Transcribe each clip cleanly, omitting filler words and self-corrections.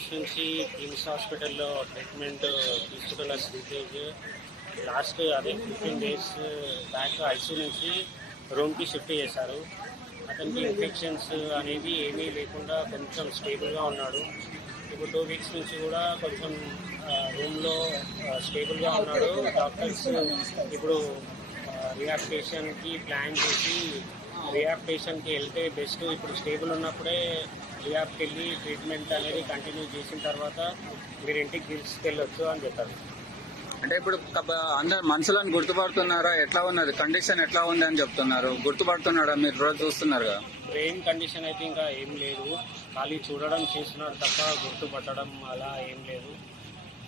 Days నుంచి కిమ్స్ హాస్పిటల్లో treatment తీసుకుంటున్న Sritej last 15 days back IC నుంచి రూమ్కి షిఫ్ట్ చేశారు. అతనికి ఇన్ఫెక్షన్స్ అనేది ఏమీ లేకుండా కొంచెం స్టేబుల్గా ఉన్నాడు. ఇప్పుడు 2 వీక్స్ నుంచి కూడా కొంచెం రూమ్లో స్టేబుల్గా ఉన్నాడు. డాక్టర్స్ ఇప్పుడు రిహాబిలిటేషన్కి ప్లాన్ చేసి రిహాబిలిటేషన్కి వెళ్తే బెస్ట్. ఇప్పుడు స్టేబుల్ ఉన్నప్పుడే రిహాబ్కి వెళ్ళి ట్రీట్మెంట్ అనేది కంటిన్యూ చేసిన తర్వాత మీరు ఇంటికి తీసుకెళ్ళొచ్చు అని చెప్పారు. అంటే ఇప్పుడు అందరు మనుషులను గుర్తుపడుతున్నారా? ఎట్లా ఉన్నది కండిషన్, ఎట్లా ఉంది అని చెప్తున్నారు. గుర్తుపడుతున్నాడా? మీరు రోజు చూస్తున్నారు కదా. బ్రెయిన్ కండిషన్ అయితే ఇంకా ఏం లేదు, ఖాళీ చూడడం చేస్తున్నాడు తప్ప గుర్తుపట్టడం అలా ఏం లేదు.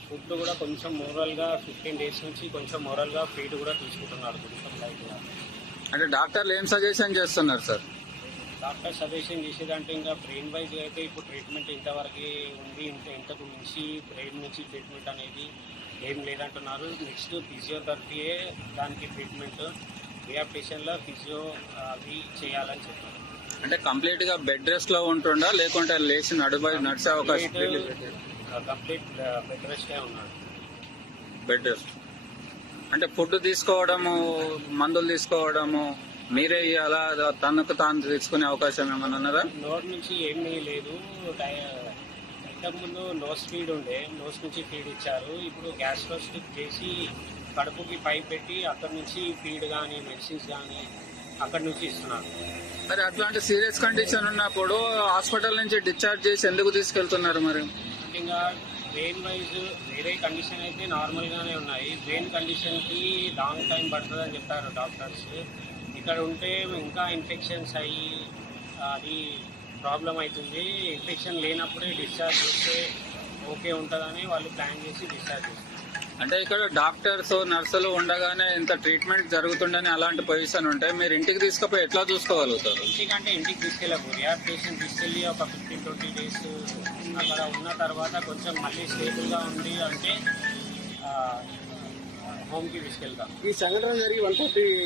ఫుడ్ కూడా కొంచెం మోరల్గా 15 డేస్ నుంచి కొంచెం మోరల్గా ఫీడ్ కూడా తీసుకుంటున్నారు కొంచెం లైట్గా. అంటే డాక్టర్లు ఏం సజెషన్ చేస్తున్నారు సార్? డాక్టర్ సజెషన్ చేసేదంటే ఇంకా బ్రెయిన్ వైజ్ అయితే ఇప్పుడు ట్రీట్మెంట్ ఇంతవరకు ఉంది, ఇంతకు మించి బ్రెయిన్ నుంచి ట్రీట్మెంట్ అనేది ఏం లేదంటున్నారు. నెక్స్ట్ ఫిజియోథెరపీయే దానికి ట్రీట్మెంట్. రిహాబిలిటేషన్లో ఫిజియో అవి చేయాలని చెప్పారు. అంటే కంప్లీట్ గా బెడ్ రెస్ట్ లో ఉంటుండా లేకుంటే లేచి నడిచే అవకాశం? కంప్లీట్ బెడ్ రెస్టే ఉన్నాడు. బెడ్ రెస్ట్ అంటే ఫుడ్ తీసుకోవడము, మందులు తీసుకోవడము మీరే ఇవ్వాలా? తనకు తాను తీసుకునే అవకాశం ఏమైనా ఉన్నదా? నోట్ నుంచి ఏమీ లేదు. ఇంతకుముందు నోస్ ఫీడ్ ఉండే, నోస్ నుంచి ఫీడ్ ఇచ్చారు. ఇప్పుడు గ్యాస్ట్రో స్ట్రిప్ చేసి కడుపుకి పైప్ పెట్టి అక్కడి నుంచి ఫీడ్ కానీ మెడిసిన్స్ కానీ అక్కడి నుంచి ఇస్తున్నారు. మరి అట్లాంటి సీరియస్ కండిషన్ ఉన్నప్పుడు హాస్పిటల్ నుంచి డిశ్చార్జ్ చేసి ఎందుకు తీసుకెళ్తున్నారు? మరి ఇంకా బ్రెయిన్ వైజ్ వేరే కండిషన్ అయితే నార్మల్గానే ఉన్నాయి. బ్రెయిన్ కండిషన్కి లాంగ్ టైం పడుతుంది అని చెప్పారు డాక్టర్స్. ఇక్కడ ఉంటే ఇంకా ఇన్ఫెక్షన్స్ అయ్యి అది ప్రాబ్లం అవుతుంది. ఇన్ఫెక్షన్ లేనప్పుడే డిశ్చార్జ్ చేస్తే ఓకే ఉంటుందని వాళ్ళు ప్లాన్ చేసి డిశ్చార్జ్ చేస్తారు. అంటే ఇక్కడ డాక్టర్స్ నర్సులు ఉండగానే ఇంత ట్రీట్మెంట్ జరుగుతుండని అలాంటి పొజిషన్ ఉంటే మీరు ఇంటికి తీసుకుపోయి ఎట్లా చూసుకోగలుగుతారు? ఇంటికంటే ఇంటికి తీసుకెళ్ళము. రిహాబిలిటేషన్ తీసుకెళ్ళి ఒక 15-20 డేస్ అక్కడ ఉన్న తర్వాత కొంచెం మళ్ళీ స్టేబుల్గా ఉంది అంటే హోమ్కి తీసుకెళ్తాం. ఈ సంఘటన జరిగి 130